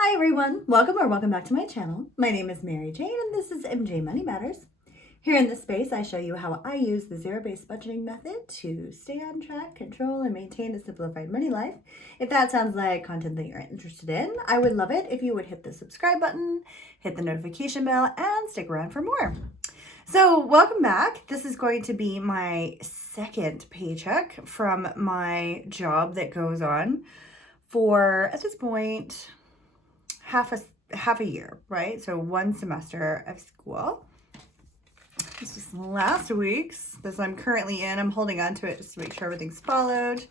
Hi everyone, welcome back to my channel. My name is Mary Jane and this is MJ Money Matters. Here in this space, I show you how I use the zero-based budgeting method to stay on track, control, and maintain a simplified money life. If that sounds like content that you're interested in, I would love it if you would hit the subscribe button, hit the notification bell, and stick around for more. So welcome back. This is going to be my second paycheck from my job that goes on for, at this point, half a year, right? So one semester of school. This was last week's. This I'm currently in. I'm holding on to it just to make sure everything's followed.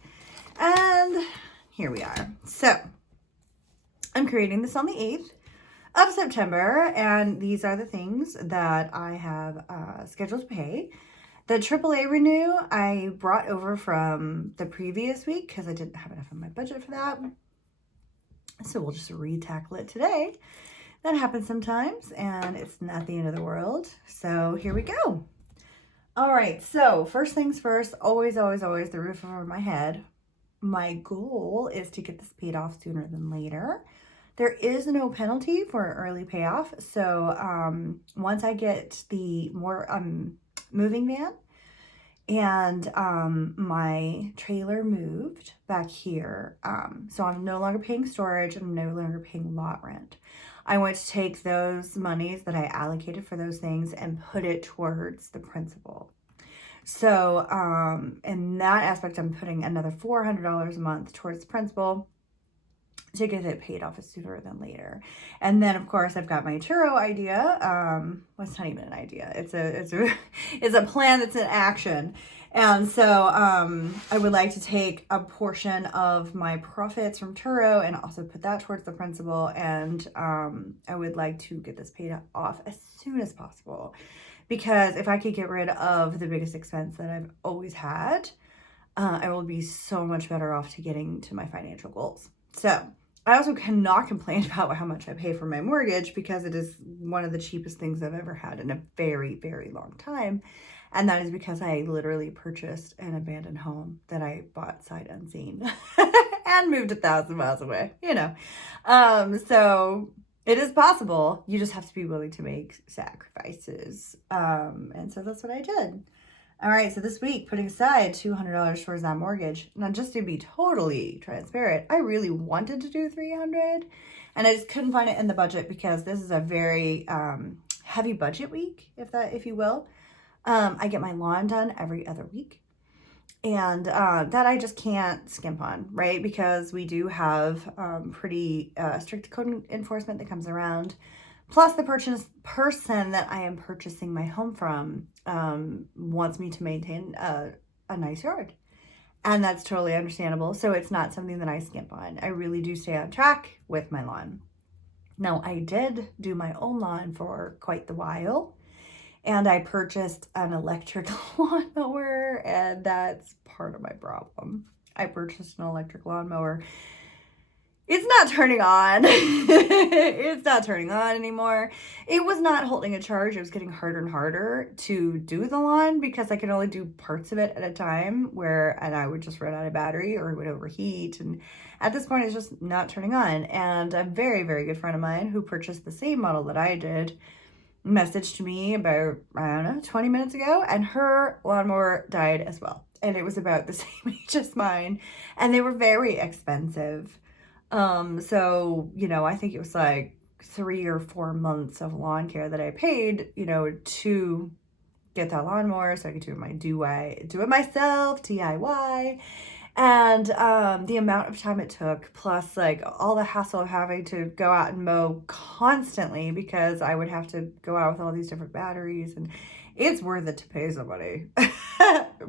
And here we are. So I'm creating this on the 8th of September, and these are the things that I have scheduled to pay. The AAA renew I brought over from the previous week because I didn't have enough in my budget for that. So we'll just re-tackle it today. That happens sometimes, and it's not the end of the world. So here we go. All right, so first things first, always the roof over my head. My goal is to get this paid off sooner than later. There is no penalty for an early payoff. So once I get the moving van, and my trailer moved back here. So I'm no longer paying storage and I'm no longer paying lot rent. I want to take those monies that I allocated for those things and put it towards the principal. So in that aspect, I'm putting another $400 a month towards the principal to get it paid off sooner than later. And then of course I've got my churro idea. Well, it's not even an idea. It's a plan that's in action. And so I would like to take a portion of my profits from churro and also put that towards the principal. And I would like to get this paid off as soon as possible, because if I could get rid of the biggest expense that I've always had, I will be so much better off to getting to my financial goals. So I also cannot complain about how much I pay for my mortgage, because it is one of the cheapest things I've ever had in a very, very long time. And that is because I literally purchased an abandoned home that I bought sight unseen and moved 1,000 miles away, you know. So it is possible. You just have to be willing to make sacrifices. And so that's what I did. All right, so this week, putting aside $200 towards that mortgage. Now, just to be totally transparent, I really wanted to do $300, and I just couldn't find it in the budget because this is a very heavy budget week, if you will. I get my lawn done every other week, and that I just can't skimp on, right? Because we do have pretty strict code enforcement that comes around. Plus, the person that I am purchasing my home from wants me to maintain a nice yard. And that's totally understandable. So it's not something that I skimp on. I really do stay on track with my lawn. Now, I did do my own lawn for quite the while. And I purchased an electric lawnmower, and that's part of my problem. I purchased an electric lawnmower. It's not turning on. It's not turning on anymore. It was not holding a charge. It was getting harder and harder to do the lawn because I could only do parts of it at a time, and I would just run out of battery or it would overheat. And at this point, it's just not turning on. And a very, very good friend of mine who purchased the same model that I did messaged me about, I don't know, 20 minutes ago, and her lawnmower died as well. And it was about the same age as mine. And they were very expensive. So, you know, I think it was like 3 or 4 months of lawn care that I paid, you know, to get that lawnmower so I could do it myself, DIY. And the amount of time it took, plus like all the hassle of having to go out and mow constantly because I would have to go out with all these different batteries, and it's worth it to pay somebody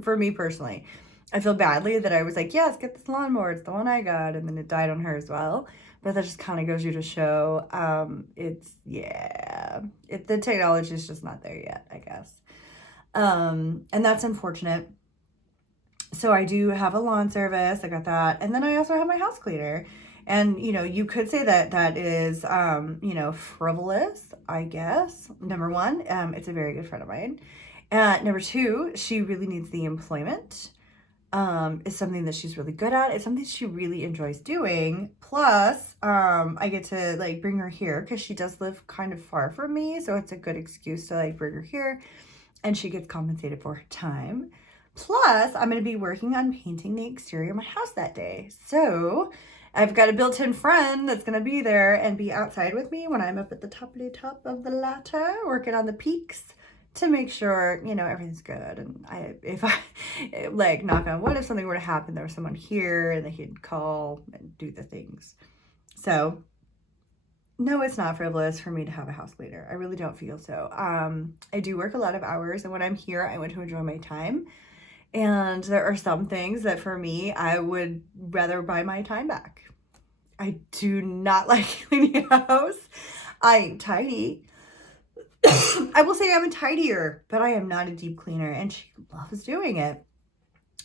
for me personally. I feel badly that I was like, yes, get this lawnmower. It's the one I got. And then it died on her as well. But that just kind of goes you to show, the technology is just not there yet, I guess. And that's unfortunate. So I do have a lawn service. I got that. And then I also have my house cleaner. And, you know, you could say that that is, you know, frivolous, I guess. Number one, it's a very good friend of mine. Number two, she really needs the employment. is something that she's really good at. It's something she really enjoys doing. Plus, I get to like bring her here because she does live kind of far from me. So it's a good excuse to like bring her here, and she gets compensated for her time. Plus, I'm going to be working on painting the exterior of my house that day. So I've got a built-in friend that's going to be there and be outside with me when I'm up at the top of the ladder working on the peaks to make sure, you know, everything's good. And if I, like, knock on wood, if something were to happen, there was someone here and they could call and do the things. So, no, it's not frivolous for me to have a house cleaner. I really don't feel so. I do work a lot of hours, and when I'm here, I want to enjoy my time. And there are some things that for me, I would rather buy my time back. I do not like cleaning a house. I ain't tidy. I will say I'm a tidier, but I am not a deep cleaner, and she loves doing it.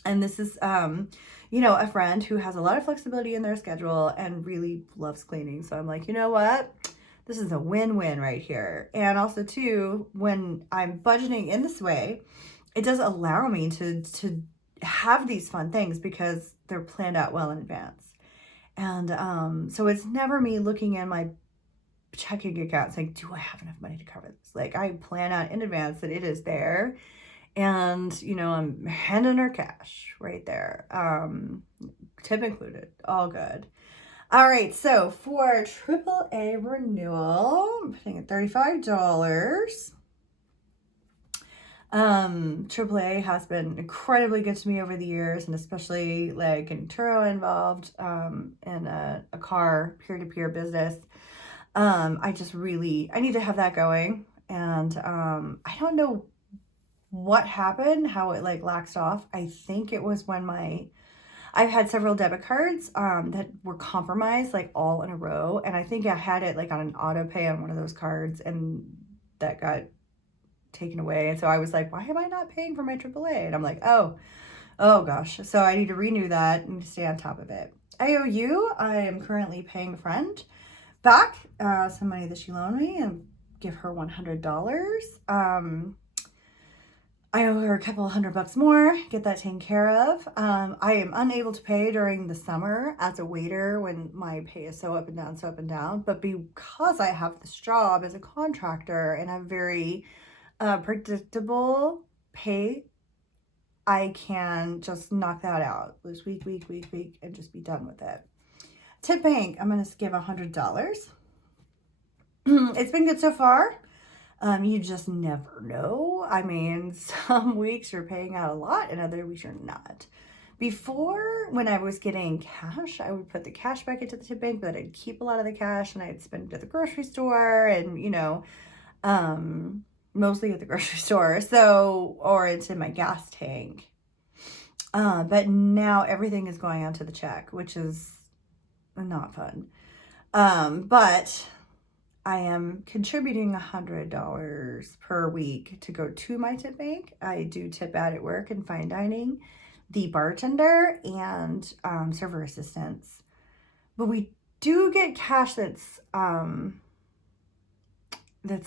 And this is, you know, a friend who has a lot of flexibility in their schedule and really loves cleaning. So I'm like, you know what? This is a win-win right here. And also too, when I'm budgeting in this way, it does allow me to have these fun things because they're planned out well in advance. And so it's never me looking in my checking account saying, do I have enough money to cover this? Like, I plan out in advance that it is there. And, you know, I'm handing her cash right there. Tip included. All good. All right. So for AAA renewal, I'm putting at $35. AAA has been incredibly good to me over the years, and especially like getting Turo involved in a car peer-to-peer business. I need to have that going. And I don't know what happened, how it like laxed off. I think it was when I've had several debit cards that were compromised like all in a row. And I think I had it like on an auto pay on one of those cards, and that got taken away. And so I was like, why am I not paying for my AAA? And I'm like, oh gosh. So I need to renew that and stay on top of it. IOU, I am currently paying a friend back some money that she loaned me and give her $100. I owe her a couple $100 more, get that taken care of. I am unable to pay during the summer as a waiter when my pay is so up and down. But because I have this job as a contractor and have very predictable pay, I can just knock that out this week, and just be done with it. Tip bank, I'm going to give $100. It's been good so far. You just never know. I mean, some weeks you're paying out a lot and other weeks you're not. Before, when I was getting cash, I would put the cash back into the tip bank, but I'd keep a lot of the cash and I'd spend it at the grocery store and, you know, mostly at the grocery store. So, or it's in my gas tank. But now everything is going onto the check, which is not fun. But I am contributing $100 per week to go to my tip bank. I do tip out at work and fine dining, the bartender, and server assistants. But we do get cash that's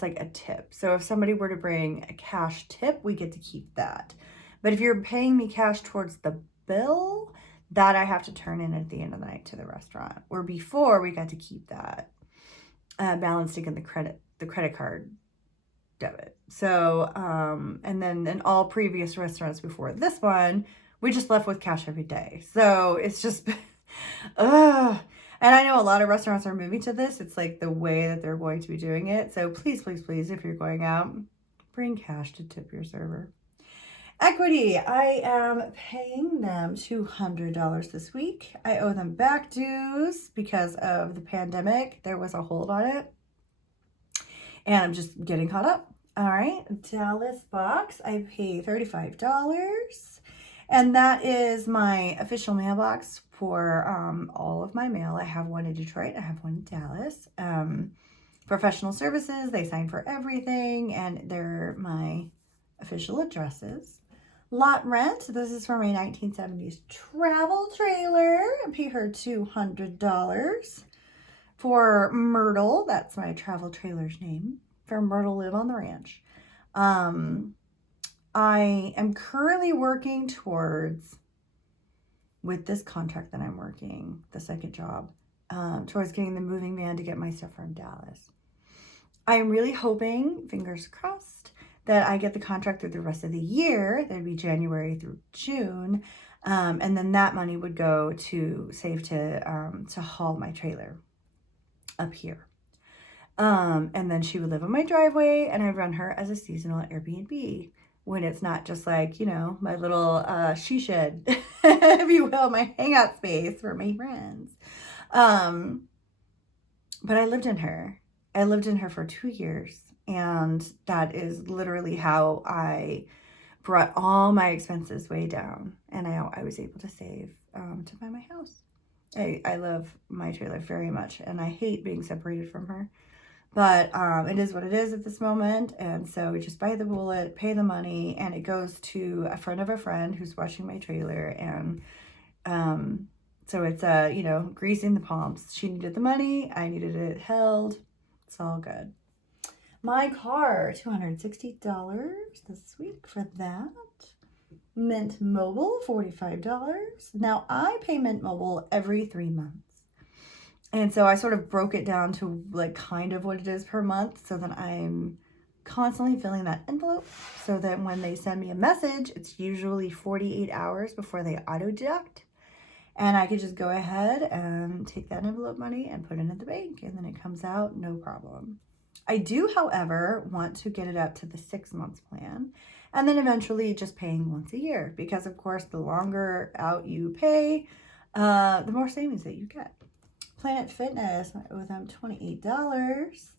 like a tip. So if somebody were to bring a cash tip, we get to keep that. But if you're paying me cash towards the bill, that I have to turn in at the end of the night to the restaurant. Where before we got to keep that. Balancing in the credit card debit. So, and then in all previous restaurants before this one, we just left with cash every day. So it's just, and I know a lot of restaurants are moving to this. It's like the way that they're going to be doing it. So please, if you're going out, bring cash to tip your server. Equity, I am paying them $200 this week. I owe them back dues because of the pandemic. There was a hold on it. And I'm just getting caught up. All right, Dallas box, I pay $35. And that is my official mailbox for all of my mail. I have one in Detroit. I have one in Dallas. Professional services, they sign for everything. And they're my official addresses. Lot rent, this is for my 1970s travel trailer. I pay her $200 for Myrtle. That's my travel trailer's name. For Myrtle Live on the Ranch. I am currently working towards with this contract that I'm working, the second job, towards getting the moving van to get my stuff from Dallas. I'm really hoping, fingers crossed, that I get the contract through the rest of the year. That'd be January through June. And then that money would go to save to haul my trailer up here. And then she would live on my driveway, and I'd run her as a seasonal Airbnb when it's not just like, you know, my little she shed, if you will, my hangout space for my friends. But I lived in her. I lived in her for 2 years, and that is literally how I brought all my expenses way down, and I was able to save to buy my house. I love my trailer very much, and I hate being separated from her, but it is what it is at this moment. And so we just buy the bullet, pay the money, and it goes to a friend of a friend who's washing my trailer. And so it's you know, greasing the palms. She needed the money, I needed it held. It's all good. My car, $260 this week for that. Mint Mobile, $45. Now I pay Mint Mobile every 3 months. And so I sort of broke it down to like kind of what it is per month, so that I'm constantly filling that envelope, so that when they send me a message, it's usually 48 hours before they auto deduct. And I could just go ahead and take that envelope money and put it in the bank, and then it comes out, no problem. I do, however, want to get it up to the 6 months plan, and then eventually just paying once a year, because of course, the longer out you pay, the more savings that you get. Planet Fitness with them $28.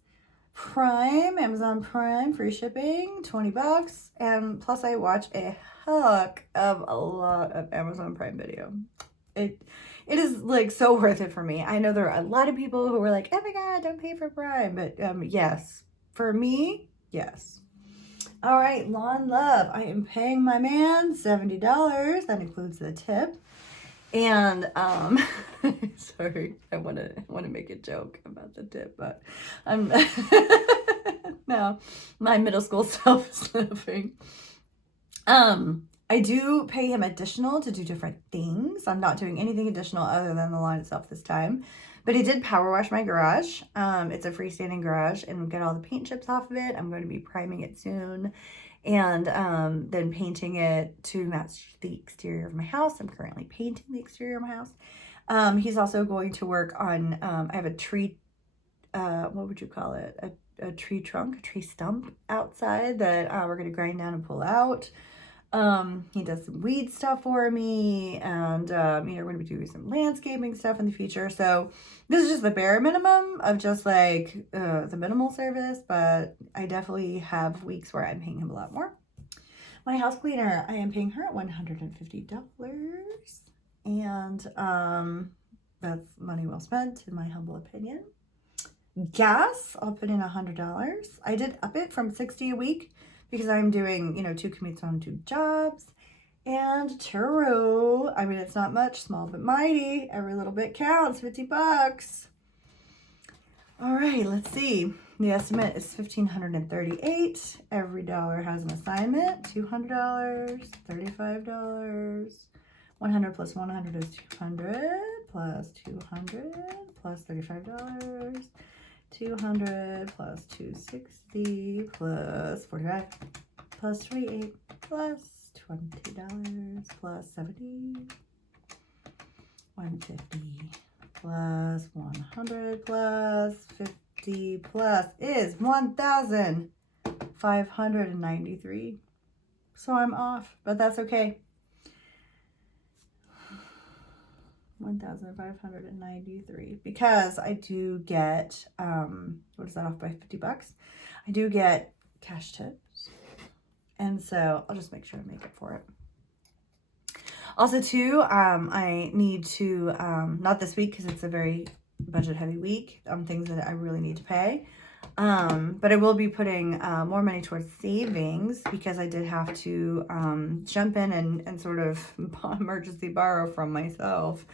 Prime, Amazon Prime, free shipping, $20. And plus I watch a heck of a lot of Amazon Prime Video. It is like so worth it for me. I know there are a lot of people who are like, oh my God, don't pay for Prime. But yes, for me, yes. All right, Lawn Love. I am paying my man $70. That includes the tip. And sorry, I want to make a joke about the tip, but I'm no, my middle school self is laughing. I do pay him additional to do different things. I'm not doing anything additional other than the lawn itself this time. But he did power wash my garage. It's a freestanding garage, and get all the paint chips off of it. I'm going to be priming it soon, and then painting it to match the exterior of my house. I'm currently painting the exterior of my house. He's also going to work on, I have a tree, what would you call it? A tree trunk, a tree stump outside that we're going to grind down and pull out. He does some weed stuff for me, and, you know, we're going to be doing some landscaping stuff in the future. So this is just the bare minimum of just like, the minimal service, but I definitely have weeks where I'm paying him a lot more. My house cleaner, I am paying her at $150, and, that's money well spent in my humble opinion. Gas, I'll put in $100. I did up it from $60 a week, because I'm doing, you know, 2 commutes on 2 jobs. And churro, I mean, it's not much, small but mighty. Every little bit counts, $50. All right, let's see. The estimate is $1,538. Every dollar has an assignment. $200, $35. 100 plus 100 is 200, plus 200, plus $35. 200 plus 260 plus 45 plus 28 plus $20 plus 70, 150 plus 100 plus 50 plus is 1,593. So I'm off, but that's okay. 1,593, because I do get, what is that, off by $50? I do get cash tips, and so I'll just make sure to make up for it. Also too, I need to, not this week because it's a very budget heavy week, things that I really need to pay, but I will be putting more money towards savings, because I did have to jump in and sort of emergency borrow from myself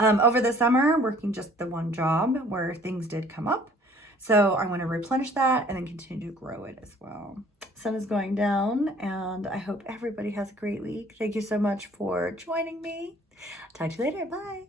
over the summer, working just the one job where things did come up. So I want to replenish that and then continue to grow it as well. Sun is going down, and I hope everybody has a great week. Thank you so much for joining me. Talk to you later. Bye.